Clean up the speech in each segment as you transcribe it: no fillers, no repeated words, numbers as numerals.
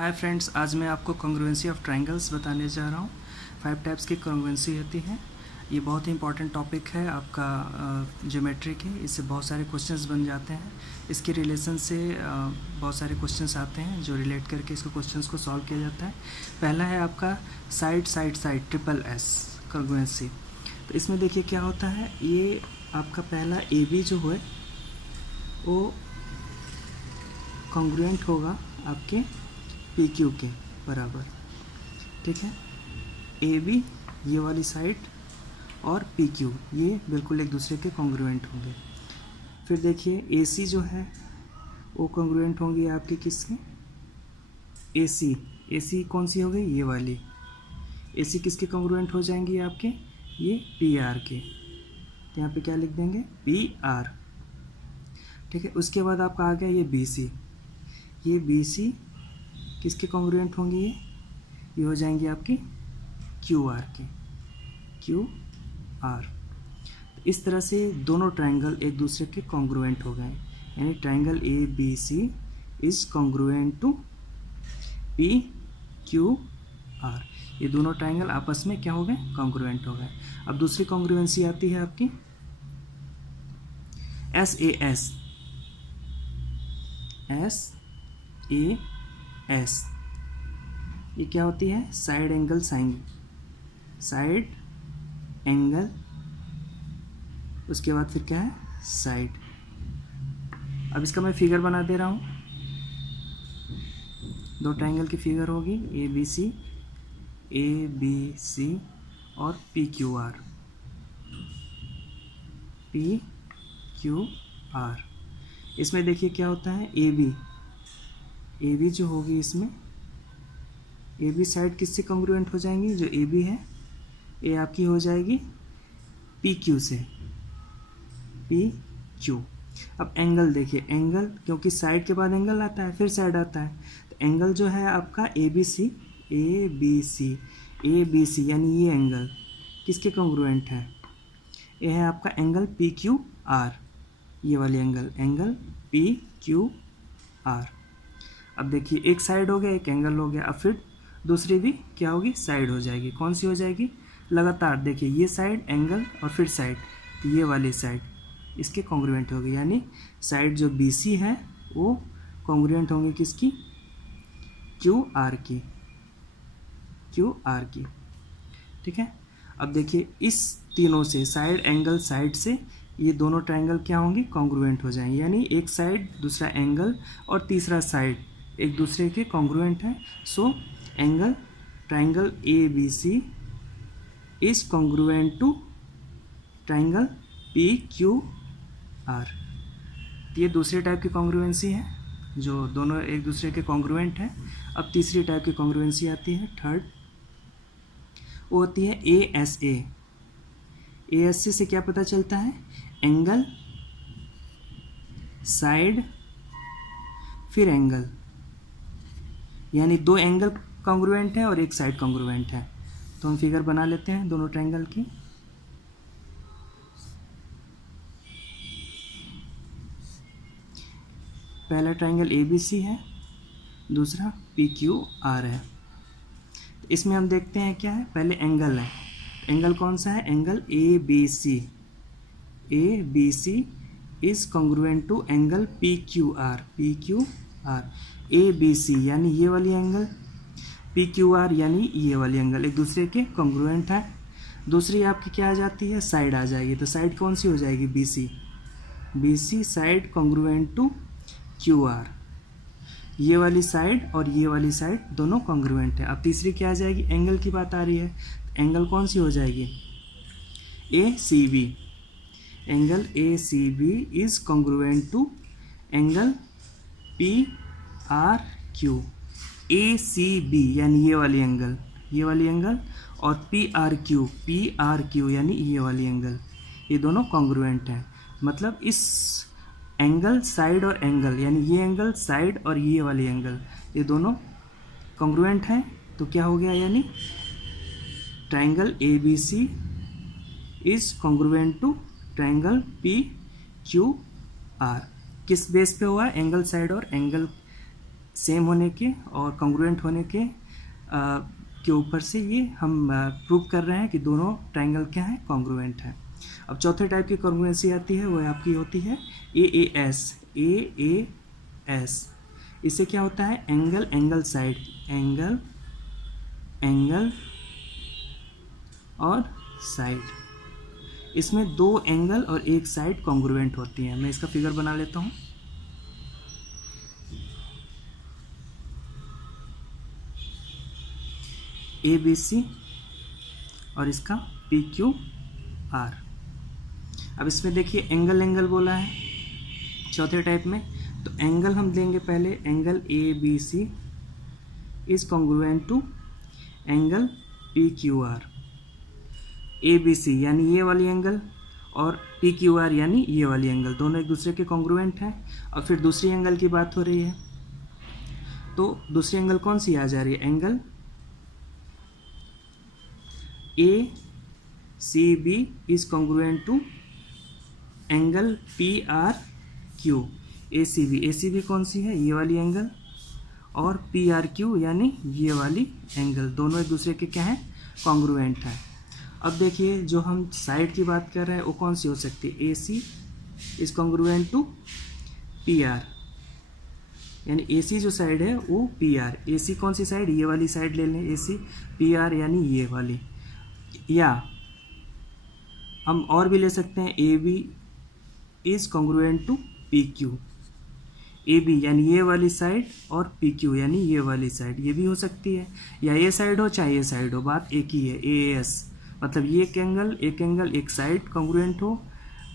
Hi friends, आज मैं आपको कॉन्ग्रुएंसी ऑफ ट्रायंगल्स बताने जा रहा हूँ। 5 टाइप्स की कॉन्ग्रुएंसी होती है। ये बहुत ही इंपॉर्टेंट टॉपिक है आपका ज्योमेट्री की। इससे बहुत सारे क्वेश्चंस बन जाते हैं। इसके रिलेशन से बहुत सारे क्वेश्चंस आते हैं जो रिलेट करके इसको क्वेश्चंस को सॉल्व किया जाता है। पहला है आपका side side side triple S congruency. तो इसमें देखिए क्या होता है, ये आपका पहला ए बी जो है वो कॉन्ग्रुएंट होगा आपके पी क्यू के बराबर, ठीक है। ए बी ये वाली साइड और पी क्यू ये बिल्कुल एक दूसरे के कॉन्ग्रुएंट होंगे। फिर देखिए ए सी जो है वो कॉन्ग्रुएंट होंगी आपके किसके, ए सी कौन सी हो गई, ये वाली। ए सी किसके कॉन्ग्रुएंट हो जाएंगी आपके, ये पी आर के। तो यहाँ पे क्या लिख देंगे, पी आर, ठीक है। उसके बाद आपका आ गया ये बी सी किसके कॉन्ग्रुएंट होंगी, ये हो जाएंगी आपकी क्यू आर के, क्यू आर। इस तरह से दोनों ट्रायंगल एक दूसरे के कॉन्ग्रुएंट हो गए, यानी triangle A B C is congruent to P Q R. ये दोनों ट्रायंगल आपस में क्या हो गए, कॉन्ग्रुएंट हो गए। अब दूसरी कॉन्ग्रुएंसी आती है आपकी एस ए एस। ये क्या होती है, साइड एंगल उसके बाद फिर क्या है, साइड। अब इसका मैं फिगर बना दे रहा हूँ। दो ट्रायंगल की फिगर होगी ए बी सी और पी क्यू आर। इसमें देखिए क्या होता है, ए बी जो होगी, इसमें ए बी साइड किससे कॉन्ग्रुएंट हो जाएंगी, जो ए बी है ये आपकी हो जाएगी पी क्यू से, पी क्यू। अब एंगल देखिए, एंगल क्योंकि साइड के बाद एंगल आता है फिर साइड आता है, तो एंगल जो है आपका ए बी सी यानी ये एंगल किसके कॉन्ग्रुएंट है, ये है आपका एंगल पी क्यू आर। ये वाली एंगल पी क्यू आर। अब देखिए एक साइड हो गया, एक एंगल हो गया। अब फिर दूसरी भी क्या होगी, साइड हो जाएगी। कौन सी हो जाएगी, लगातार देखिए ये साइड एंगल और फिर साइड, तो ये वाली साइड इसके कॉन्ग्रुएंट होगी, यानी साइड जो बी सी है वो कॉन्ग्रुएंट होंगी किसकी, क्यू आर की, ठीक है। अब देखिए इस तीनों से साइड एंगल साइड से ये दोनों ट्रायंगल क्या होंगे, कॉन्ग्रुएंट हो जाएंगे, यानी एक साइड दूसरा एंगल और तीसरा साइड एक दूसरे के कॉन्ग्रुएंट है। So angle triangle A B C is congruent to triangle P Q R. ये दूसरे टाइप की कॉन्ग्रुएंसी है, जो दोनों एक दूसरे के कॉन्ग्रुएंट हैं। अब तीसरी टाइप की कॉन्ग्रुएंसी आती है, थर्ड, वो होती है ए एस से क्या पता चलता है, एंगल साइड फिर एंगल, यानी दो एंगल कॉन्ग्रुएंट है और एक साइड कॉन्ग्रुएंट है। तो हम फिगर बना लेते हैं दोनों ट्रायंगल की। पहला ट्रायंगल ए बी सी है, दूसरा पी क्यू आर है। इसमें हम देखते हैं क्या है, पहले एंगल है। एंगल कौन सा है, angle A B C is congruent to angle P Q R. A B C यानी ये वाली एंगल, पी क्यू आर यानी ये वाली एंगल एक दूसरे के कॉन्ग्रुएंट है। दूसरी आपकी क्या आ जाती है, साइड आ जाएगी। तो साइड कौन सी हो जाएगी, B C side congruent to Q R. ये वाली साइड और ये वाली साइड दोनों कॉन्ग्रुएंट है। अब तीसरी क्या आ जाएगी, एंगल की बात आ रही है, एंगल कौन सी हो जाएगी, A C B. Angle A C B is congruent to angle P R Q. A C B यानी ये वाली एंगल और पी आर क्यू यानी ये वाली एंगल, ये दोनों कॉन्ग्रुएंट हैं। मतलब इस एंगल साइड और एंगल, यानी ये एंगल साइड और ये वाली एंगल, ये दोनों कॉन्ग्रुएंट हैं। तो क्या हो गया, यानी triangle A B C is congruent to triangle P Q R. किस बेस पे हुआ है, एंगल साइड और एंगल सेम होने के और कॉन्ग्रुएंट होने के ऊपर से ये हम प्रूव कर रहे हैं कि दोनों ट्रायंगल क्या है, कॉन्ग्रुएंट है। अब चौथे टाइप की कॉन्ग्रुएंसी आती है, वो आपकी होती है AAS। AAS इससे क्या होता है, angle angle side, angle angle और साइड, इसमें दो एंगल और एक साइड कॉन्ग्रुएंट होती हैं। मैं इसका फिगर बना लेता हूँ। ABC और इसका PQR। अब इसमें देखिए एंगल एंगल बोला है चौथे टाइप में, तो एंगल हम देंगे पहले, angle ABC is congruent to angle PQR। ABC यानी ये वाली एंगल और PQR यानी ये वाली एंगल, दोनों एक दूसरे के कॉन्ग्रुएंट हैं। और फिर दूसरी एंगल की बात हो रही है, तो दूसरी एंगल कौन सी आ जा रही है, angle ACB is congruent to angle PRQ। ACB कौन सी है, ये वाली एंगल, और PRQ यानी ये वाली एंगल, दोनों एक दूसरे के क्या हैं, कॉन्ग्रुएंट हैं। अब देखिए जो हम साइड की बात कर रहे हैं वो कौन सी हो सकती है, AC is congruent to PR, यानी AC जो साइड है वो PR, AC कौन सी साइड, ये वाली साइड ले लें AC, PR यानी ये वाली। या हम और भी ले सकते हैं, AB is congruent to PQ। AB यानी ये वाली साइड और PQ यानी ये वाली साइड, ये भी हो सकती है, या ये साइड हो चाहे ये साइड हो, बात एक ही है। AAS मतलब ये एक एंगल एक साइड कॉन्ग्रुएंट हो,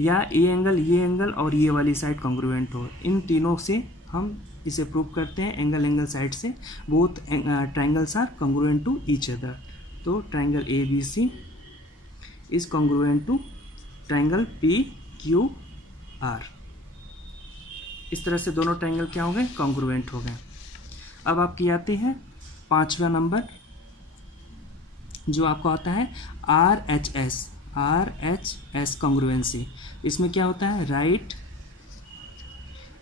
या ये एंगल और ये वाली साइड कॉन्ग्रुएंट हो। इन तीनों से हम इसे प्रूव करते हैं एंगल एंगल साइड से, both triangles are congruent to each other. तो triangle ABC is congruent to triangle PQR। इस तरह से दोनों ट्रायंगल क्या हो गए, कॉन्ग्रुएंट हो गए। अब आपकी आती है 5वां नंबर, जो आपको आता है RHS कॉन्ग्रुएंसी। इसमें क्या होता है, राइट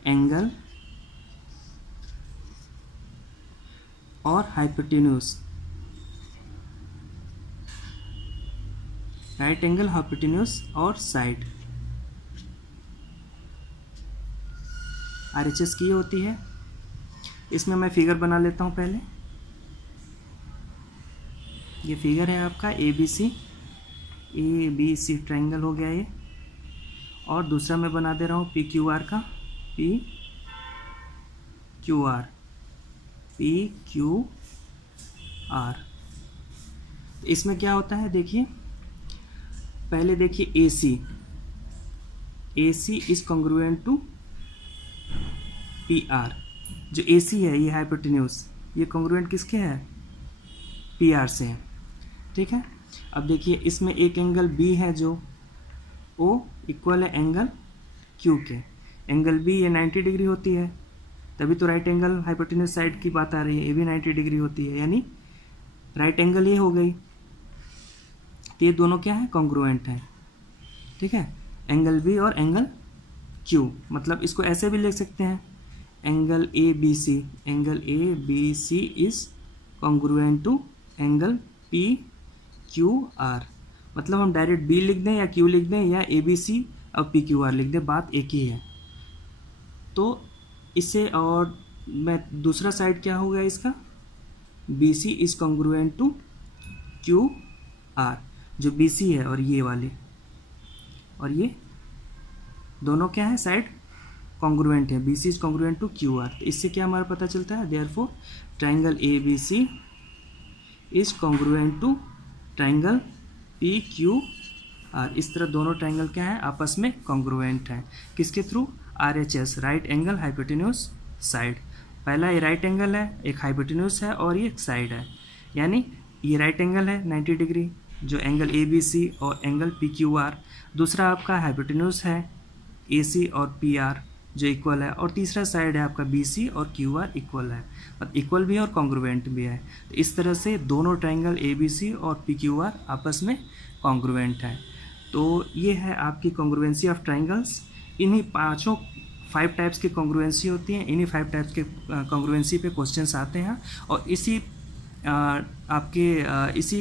एंगल और हाइपोटेन्यूज, राइट एंगल हाइपोटेन्यूज और साइड, RHS की होती है। इसमें मैं फिगर बना लेता हूँ पहले। ये फिगर है आपका ABC ट्रायंगल हो गया ये, और दूसरा मैं बना दे रहा हूँ PQR का, PQR। इसमें क्या होता है, देखिए पहले देखिए AC is congruent to PR। जो AC है ये हाइपोटेन्यूज, ये कॉन्ग्रुएंट किसके है, PR से है, ठीक है। अब देखिए इसमें एक एंगल B है जो O इक्वल है एंगल Q के, एंगल B ये 90 डिग्री होती है, तभी तो राइट एंगल हाइपोटेन्यूज साइड की बात आ रही है, ये भी 90 डिग्री होती है, यानी राइट एंगल ये हो गई। तो ये दोनों क्या है, कॉन्ग्रुएंट हैं, ठीक है, एंगल B और एंगल Q। मतलब इसको ऐसे भी लिख सकते हैं, angle ABC is congruent to angle PQR। मतलब हम डायरेक्ट B लिख दें या Q लिख दें या ABC और PQR लिख दें, बात एक ही है। तो इससे, और मैं दूसरा साइड क्या हो गया इसका, BC is congruent to QR, जो BC है और ये वाले, और ये दोनों क्या है, साइड कॉन्ग्रुएंट है, BC is congruent to QR। तो इससे क्या हमारा पता चलता है, therefore triangle ABC is congruent to triangle PQR। इस तरह दोनों ट्रायंगल क्या है, आपस में कॉन्ग्रुएंट हैं, किसके through, RHS, right angle hypotenuse side. पहला ये राइट एंगल है, एक हाइपोटेन्यूज है और ये एक साइड है, यानी ये राइट एंगल है 90 डिग्री जो एंगल ABC और एंगल PQR, दूसरा आपका हाइपोटेन्यूज है AC और PR जो इक्वल है, और तीसरा साइड है आपका BC और QR इक्वल है, मतलब इक्वल भी है और कॉन्ग्रुएंट भी है। तो इस तरह से दोनों ट्रायंगल ABC और PQR आपस में कॉन्ग्रुएंट है। तो ये है आपकी कॉन्ग्रुएंसी ऑफ ट्रायंगल्स। इन्हीं पांचों 5 टाइप्स की कॉन्ग्रुएंसी होती हैं, इन्हीं 5 टाइप्स के कॉन्ग्रुएंसी पे क्वेश्चंस आते हैं और इसी इसी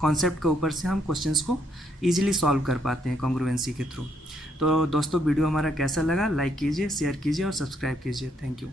कॉन्सेप्ट के ऊपर से हम क्वेश्चंस को इजीली सॉल्व कर पाते हैं कॉन्ग्रुएंसी के थ्रू। तो दोस्तों वीडियो हमारा कैसा लगा, लाइक कीजिए, शेयर कीजिए और सब्सक्राइब कीजिए। Thank you.